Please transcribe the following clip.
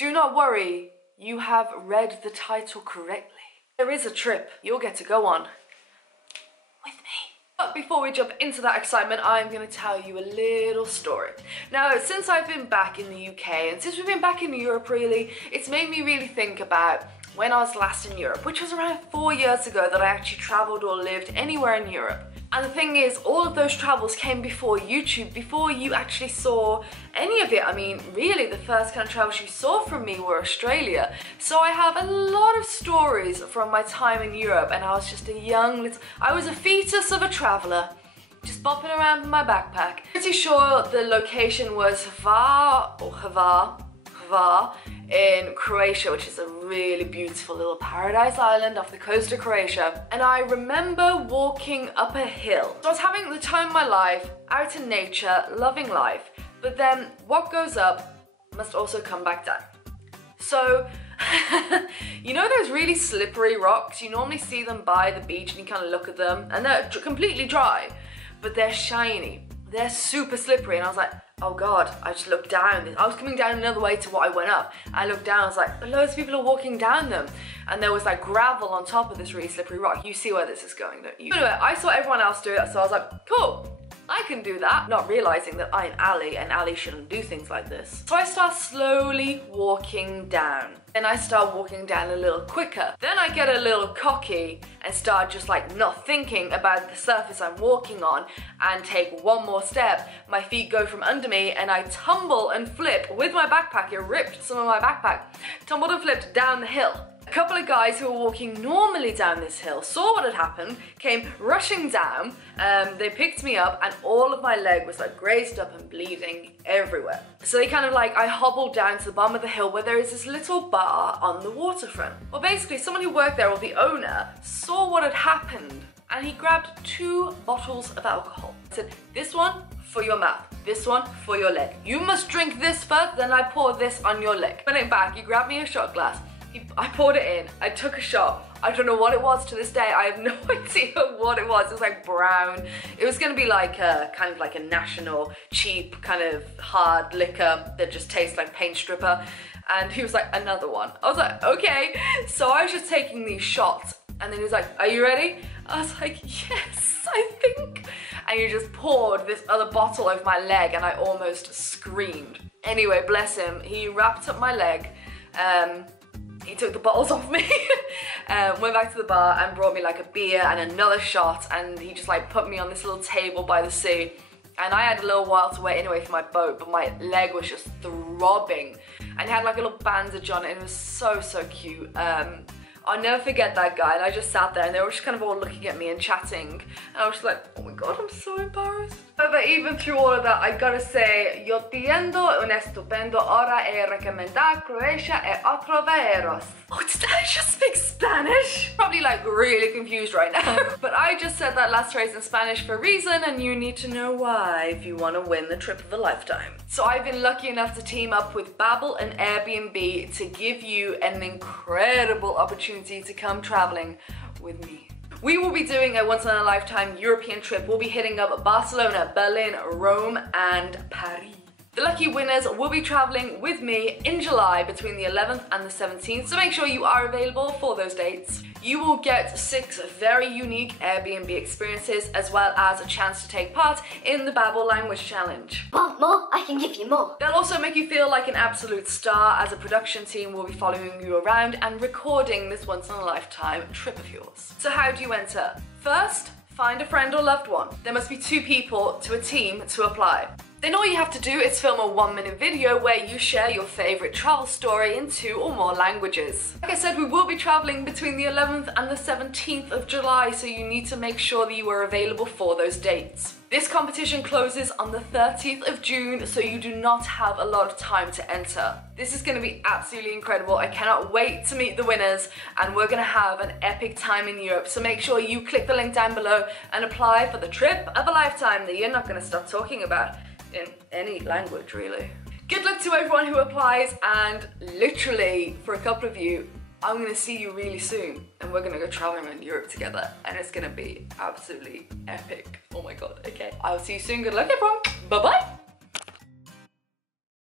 Do not worry, you have read the title correctly. There is a trip you'll get to go on with me. But before we jump into that excitement, I'm going to tell you a little story. Now, since I've been back in the UK, and since we've been back in Europe really, it's made me really think about when I was last in Europe, which was around 4 years ago that I actually travelled or lived anywhere in Europe. And the thing is, all of those travels came before YouTube, before you actually saw any of it. I mean, really, the first kind of travels you saw from me were Australia. So I have a lot of stories from my time in Europe, and I was just a young little... I was a fetus of a traveller, just bopping around in my backpack. Pretty sure the location was Hvar in Croatia, which is a really beautiful little paradise island off the coast of Croatia. And I remember walking up a hill. So I was having the time of my life, out in nature, loving life. But then what goes up must also come back down. So, you know those really slippery rocks? You normally see them by the beach and you kind of look at them and they're completely dry, but they're shiny. They're super slippery, and I was like, oh God, I just looked down. I was coming down another way to what I went up. I looked down, I was like, loads of people are walking down them. And there was like gravel on top of this really slippery rock. You see where this is going, don't you? Anyway, I saw everyone else do it, so I was like, cool, I can do that. Not realizing that I'm Ali, and Ali shouldn't do things like this. So I start slowly walking down. Then I start walking down a little quicker. Then I get a little cocky and start just like not thinking about the surface I'm walking on and take one more step. My feet go from under me and I tumble and flip with my backpack. It ripped some of my backpack. Tumbled and flipped down the hill. A couple of guys who were walking normally down this hill saw what had happened, came rushing down, they picked me up, and all of my leg was like grazed up and bleeding everywhere. So they kind of like, I hobbled down to the bottom of the hill where there is this little bar on the waterfront. Well, basically someone who worked there, or the owner, saw what had happened, and he grabbed 2 bottles of alcohol. He said, this one for your mouth, this one for your leg. You must drink this first, then I pour this on your leg. Went it back, he grabbed me a shot glass. I poured it in, I took a shot. I don't know what it was to this day. I have no idea what it was. It was like brown. It was gonna be like a kind of like a national cheap kind of hard liquor that just tastes like paint stripper. And he was like, another one. I was like, okay. So I was just taking these shots, and then he was like, are you ready? I was like, yes, I think. And he just poured this other bottle over my leg, and I almost screamed. Anyway, bless him, he wrapped up my leg. He took the bottles off me, went back to the bar and brought me like a beer and another shot, and he just like put me on this little table by the sea. And I had a little while to wait anyway for my boat, but my leg was just throbbing. And he had like a little bandage on it, and it was so, so cute. I'll never forget that guy, and I just sat there and they were just kind of all looking at me and chatting. And I was just like, oh my God, I'm so embarrassed. But even through all of that, I gotta say, yo tiendo un estupendo hora e recomendar Croatia e otro veros. Oh, did I just speak Spanish? Probably like really confused right now. But I just said that last phrase in Spanish for a reason, and you need to know why if you want to win the trip of a lifetime. So I've been lucky enough to team up with Babbel and Airbnb to give you an incredible opportunity to come traveling with me. We will be doing a once-in-a-lifetime European trip. We'll be hitting up Barcelona, Berlin, Rome, and Paris. The lucky winners will be traveling with me in July between the 11th and the 17th, so make sure you are available for those dates. You will get 6 very unique Airbnb experiences, as well as a chance to take part in the Babbel Language Challenge. Want more? I can give you more. They'll also make you feel like an absolute star, as a production team will be following you around and recording this once-in-a-lifetime trip of yours. So how do you enter? First, find a friend or loved one. There must be 2 people to a team to apply. Then all you have to do is film a 1-minute video where you share your favourite travel story in 2 or more languages. Like I said, we will be travelling between the 11th and the 17th of July, so you need to make sure that you are available for those dates. This competition closes on the 30th of June, so you do not have a lot of time to enter. This is going to be absolutely incredible. I cannot wait to meet the winners, and we're going to have an epic time in Europe. So make sure you click the link down below and apply for the trip of a lifetime that you're not going to stop talking about in any language, really. Good luck to everyone who applies, and literally, for a couple of you, I'm gonna see you really soon, and we're gonna go traveling around Europe together, and it's gonna be absolutely epic. Oh my God, okay. I'll see you soon. Good luck, everyone. Bye-bye.